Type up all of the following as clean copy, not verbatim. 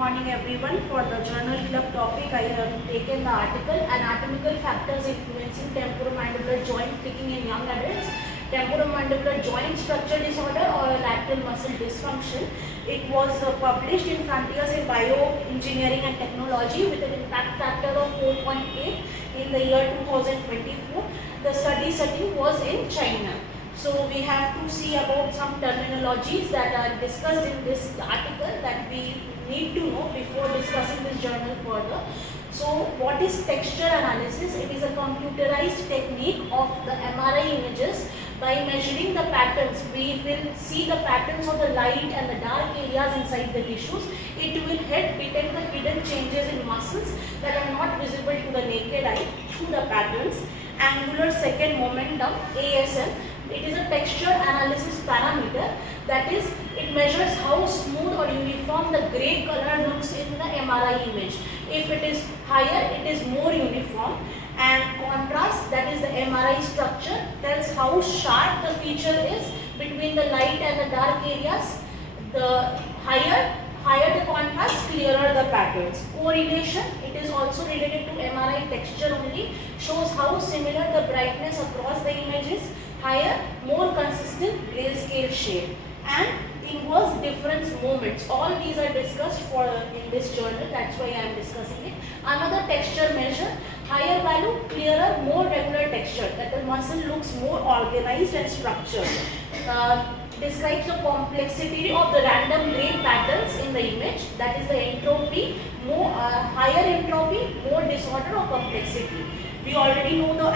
morning everyone. For the journal club topic, I have taken the article Anatomical Factors Influencing Temporomandibular Joint Thickening in Young Adults, Temporomandibular Joint Structure Disorder or Lateral Muscle Dysfunction. It was published in Frontiers in Bioengineering and Technology with an impact factor of 4.8 in the year 2024. The study setting was in China. So we have to see about some terminologies that are discussed in this article that we need to know before discussing this journal further. So what is texture analysis? It is a computerized technique of the MRI images. By measuring the patterns, we will see the patterns of the light and the dark areas inside the tissues. It will help detect the hidden changes in muscles that are not visible to the naked eye through the patterns. Angular second momentum, ASM. It is a texture analysis parameter, that is, it measures how smooth or uniform the grey color looks in the MRI image. If it is higher, it is more uniform. And contrast, that is the MRI structure, tells how sharp the feature is between the light and the dark areas. The higher the contrast, clearer the patterns. Correlation, it is also related to MRI texture only, shows how similar the brightness across the images. Higher, more consistent grayscale shape. And inverse difference moments. All these are discussed in this journal, that's why I am discussing it. Another texture measure, higher value, clearer, more regular texture, that the muscle looks more organized and structured. Describes the complexity of the random gray patterns in the image, that is the entropy, higher entropy, more disorder or complexity. We already know the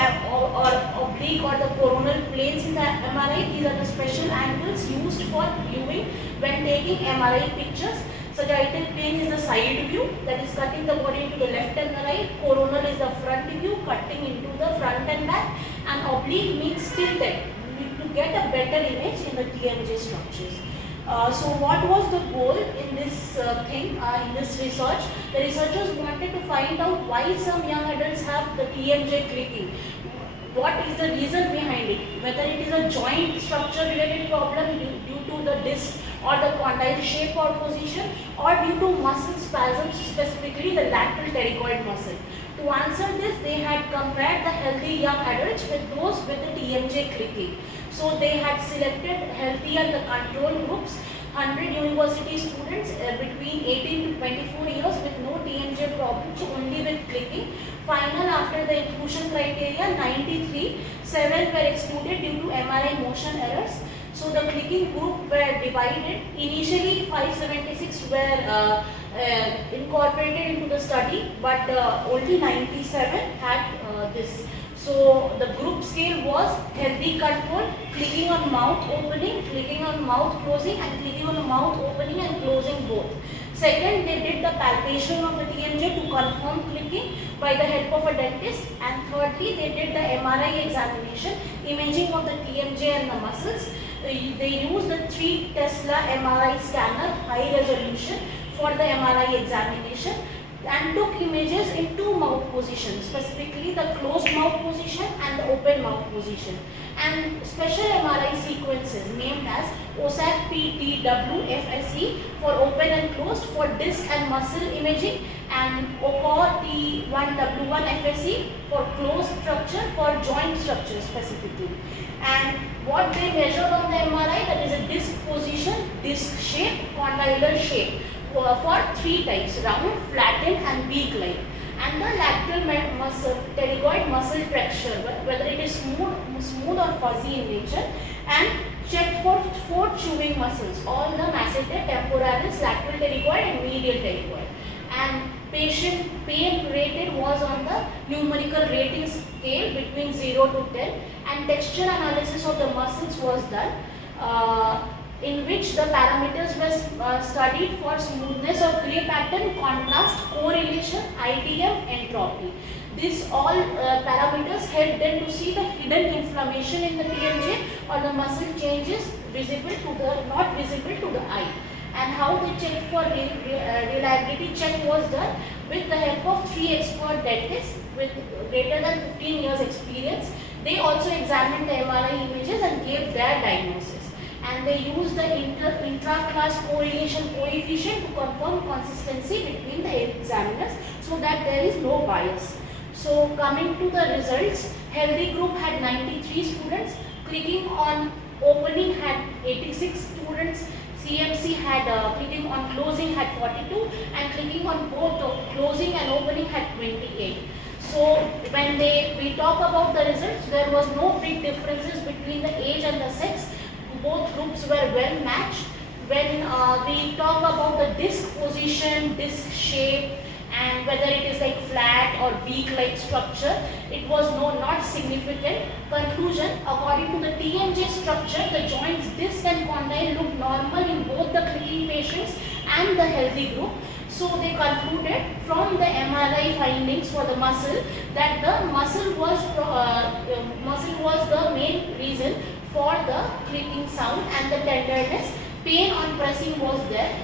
oblique or the coronal planes in the MRI. These are the special angles used for viewing when taking MRI pictures. Sagittal plane is the side view, that is cutting the body into the left and the right. Coronal is the front view, cutting into the front and back. And oblique means tilted, to get a better image in the TMJ structures. So what was the goal in this in this research? The researchers wanted to find out why some young adults have the TMJ clicking. What is the reason behind it? Whether it is a joint structure related problem due to the disc or the condyle shape or position, or due to muscle spasms, specifically the lateral pterygoid muscle. To answer this, they had compared the healthy young adults with those with the TMJ clicking. So they had selected healthy and the control groups, 100 university students between 18 to 24 years with no TMJ problems, only with clicking. Final, after the inclusion criteria, 93, 7 were excluded due to MRI motion errors. So the clicking group were divided. Initially 576 were incorporated into the study, but only 97 had this. So the group scale was healthy control, clicking on mouth opening, clicking on mouth closing, and clicking on mouth opening and closing both. Second, they did the palpation of the TMJ to confirm clicking by the help of a dentist. And thirdly, they did the MRI examination, imaging of the TMJ and the muscles. They used the 3 Tesla MRI scanner, high resolution, for the MRI examination, and took images in 2 mouth positions, specifically the closed mouth position and the open mouth position. And special MRI sequences named as OSAC PTW FSE for open and closed for disc and muscle imaging, and OCOR T1W1 FSE for closed structure for joint structure specifically. And what they measured on the MRI, that is a disc position, disc shape, condylar shape, for 3 types: round, flattened and beak-like. And the lateral muscle, pterygoid muscle texture, whether it is smooth or fuzzy in nature. And checked for 4 chewing muscles, all the masseter, temporalis, lateral pterygoid and medial pterygoid. And patient pain rated was on the numerical rating scale between 0 to 10. And texture analysis of the muscles was done, in which the parameters were studied for smoothness or gray pattern, contrast, correlation, ITM, entropy. These all parameters help them to see the hidden inflammation in the TMJ or the muscle changes not visible to the eye. And how they checked for reliability check was done with the help of 3 expert dentists with greater than 15 years experience. They also examined the MRI images and gave their diagnosis. and they use the intra-class correlation coefficient to confirm consistency between the examiners so that there is no bias. So coming to the results, healthy group had 93 students, clicking on opening had 86 students, CMC had clicking on closing had 42, and clicking on both of closing and opening had 28. So when we talk about the results, there was no big differences between the age and the sex. Both groups were well matched. When we talk about the disc position, disc shape, and whether it is like flat or beak-like structure, it was not significant. Conclusion, according to the TMJ structure, the joints disc and condyle look normal in both the clicking patients and the healthy group. So they concluded from the MRI findings for the muscle that the muscle was the main reason for the clicking sound, and the tenderness, pain on pressing was there.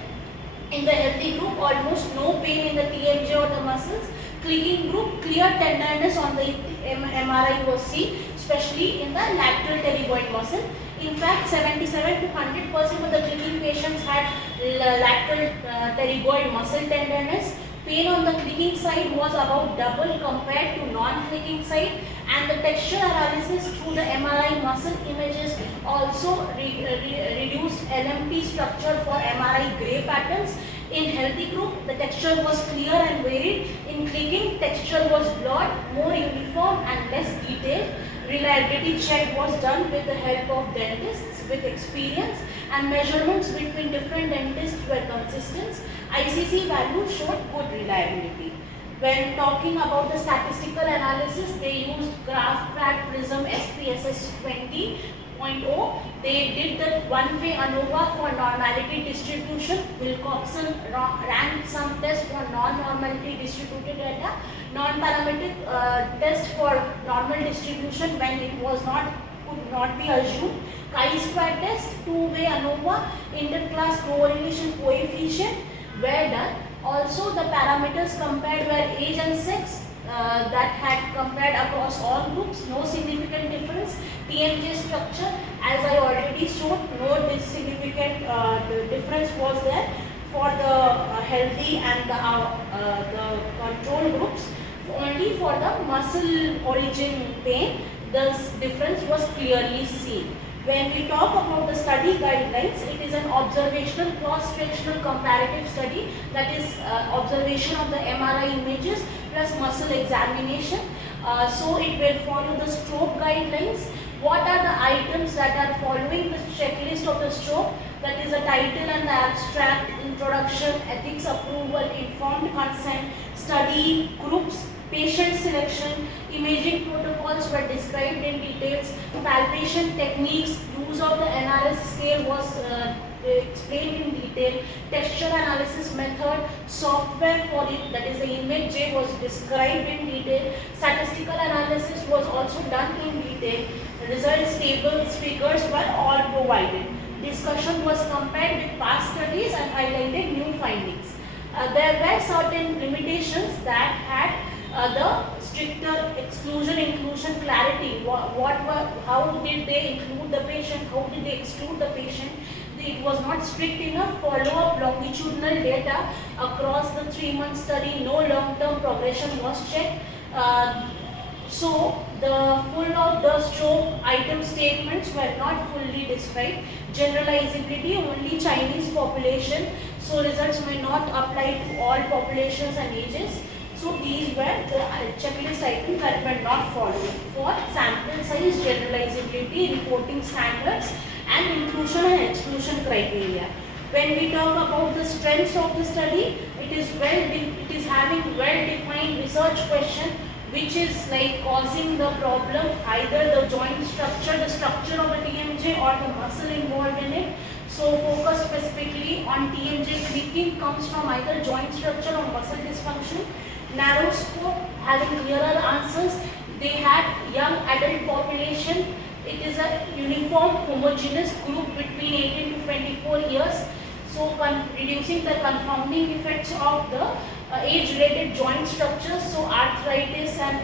In the healthy group, almost no pain in the TMJ or the muscles. Clicking group, clear tenderness on the MRI was seen, especially in the lateral pterygoid muscle. In fact, 77 to 100% of the clicking patients had lateral pterygoid muscle tenderness. Pain on the clicking side was about double compared to non-clicking side, and the texture analysis through the MRI muscle images also reduced LMP structure for MRI gray patterns. In healthy group, the texture was clear and varied. In clicking, texture was blurred, more uniform and less detailed. Reliability check was done with the help of dentists with experience, and measurements between different dentists were consistent. ICC values showed good reliability. When talking about the statistical analysis, they used graph-pratt prism SPSS 20.0. They did the one-way ANOVA for normality distribution. Wilcoxon ran some tests for non-normality distributed data. Non-parametric test for normal distribution when it was could not be assumed. Chi-square test, two-way ANOVA, interclass correlation coefficient were done. Also, the parameters compared were age and sex, that had compared across all groups, no significant difference. TMJ structure, as I already showed, no significant difference was there for the healthy and the control groups. Only for the muscle origin pain, the difference was clearly seen. When we talk about the study guidelines, it is an observational cross-sectional comparative study, that is observation of the MRI images plus muscle examination. So it will follow the stroke guidelines. What are the items that are following the checklist of the stroke? That is the title and the abstract, introduction, ethics approval, informed consent, study groups, patient selection, imaging protocols were described in details, palpation techniques, use of the NRS scale was explained in detail, texture analysis method, software for it, that is the image J, was described in detail, statistical analysis was also done in detail, results tables, figures were all provided. Discussion was compared with past studies and highlighted new findings. There were certain limitations that had the stricter exclusion-inclusion clarity. How did they include the patient? How did they exclude the patient? It was not strict enough. Follow-up longitudinal data across the 3-month study. No long-term progression was checked. So the full of the stroke item statements were not fully described. Generalizability, only Chinese population. So results may not apply to all populations and ages. So these were the checklist items that were not followed for sample size, generalizability, reporting standards, and inclusion and exclusion criteria. When we talk about the strengths of the study, it is having well-defined research question which is like causing the problem, either the joint structure, the structure of the TMJ, or the muscle involved in it. So focus specifically on TMJ clicking comes from either joint structure or muscle dysfunction. Narrow scope, having clearer answers. They had young adult population. It is a uniform homogeneous group between 18 to 24 years. So reducing the confounding effects of the age-related joint structures, so arthritis and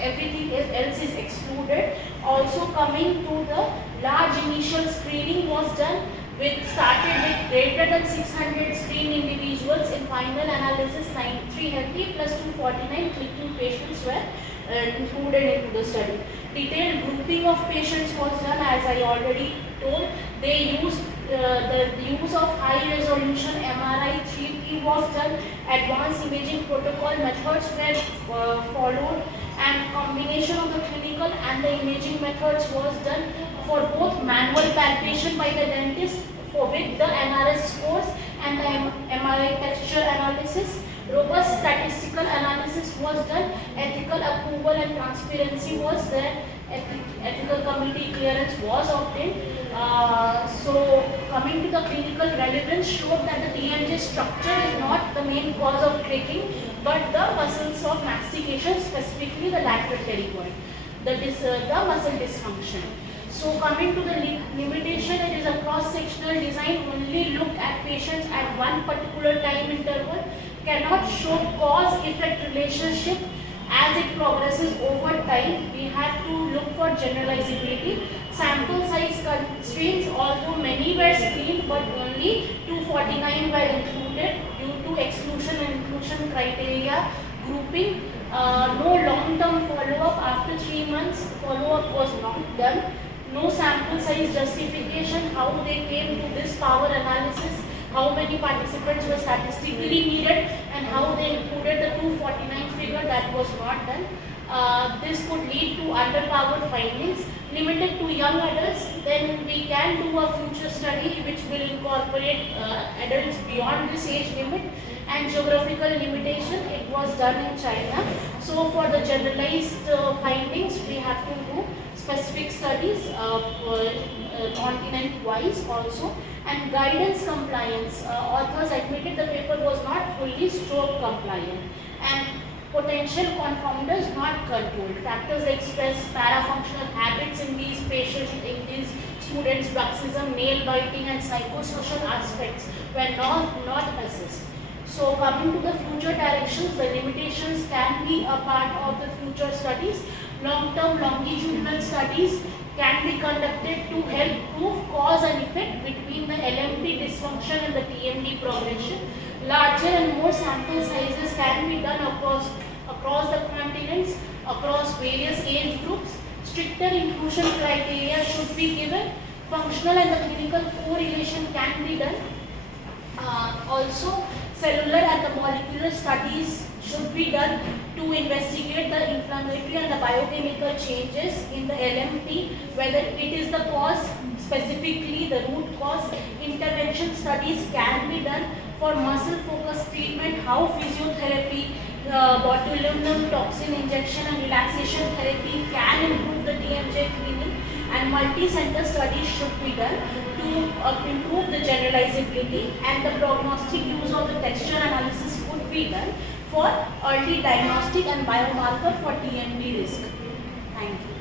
everything else is excluded. Also coming to the large initial screening was done started with greater than 600 screened individuals. In final analysis, 93 healthy plus 249 clicking patients were included into the study. Detailed grouping of patients was done, as I already told. They used the use of high resolution MRI 3P was done. Advanced imaging protocol methods were followed, and combination of the clinical and the imaging methods was done for both manual palpation by the dentist with the NRS scores and the MRI texture analysis. Robust statistical analysis was done. Ethical approval and transparency was there. Ethical committee clearance was obtained. So coming to the clinical relevance, showed that the TMJ structure is not the main cause of cracking, but the muscles of mastication, specifically the lateral pterygoid, the muscle dysfunction. So coming to the limitation, it is a cross-sectional design, only look at patients at one particular time interval, cannot show cause-effect relationship as it progresses over time. We have to look for generalizability. Sample size constraints, although many were screened, but only 249 were included due to exclusion and inclusion criteria grouping. No long-term follow-up after 3 months. Follow-up was not done. No sample size justification, how they came to this power analysis, how many participants were statistically needed, and how they included the 249 figure, that was not done. This could lead to underpowered findings. Limited to young adults, then we can do a future study which will incorporate adults beyond this age limit. And geographical limitation, it was done in China. So for the generalized findings, we have to do specific studies continent-wise also. And guidance compliance, authors admitted the paper was not fully stroke compliant. And potential confounders not controlled. Factors like stress, parafunctional habits in these patients, in these students, bruxism, nail biting, and psychosocial aspects were not assessed. So coming to the future directions, the limitations can be a part of the future studies. Long-term longitudinal studies can be conducted to help prove cause and effect between the LMP dysfunction and the TMD progression. Larger and more sample sizes can be done across the continents, across various age groups. Stricter inclusion criteria should be given. Functional and the clinical correlation can be done. Also, cellular and the molecular studies should be done to investigate the inflammatory and the biochemical changes in the LMP, whether it is the cause, specifically the root cause. Intervention studies can be done for muscle focused treatment, how physiotherapy, botulinum toxin injection and relaxation therapy can improve the TMJ cleaning, and multi-center studies should be done to improve the generalizability, and the prognostic use of the texture analysis could be done for early diagnostic and biomarker for TMD risk. Thank you.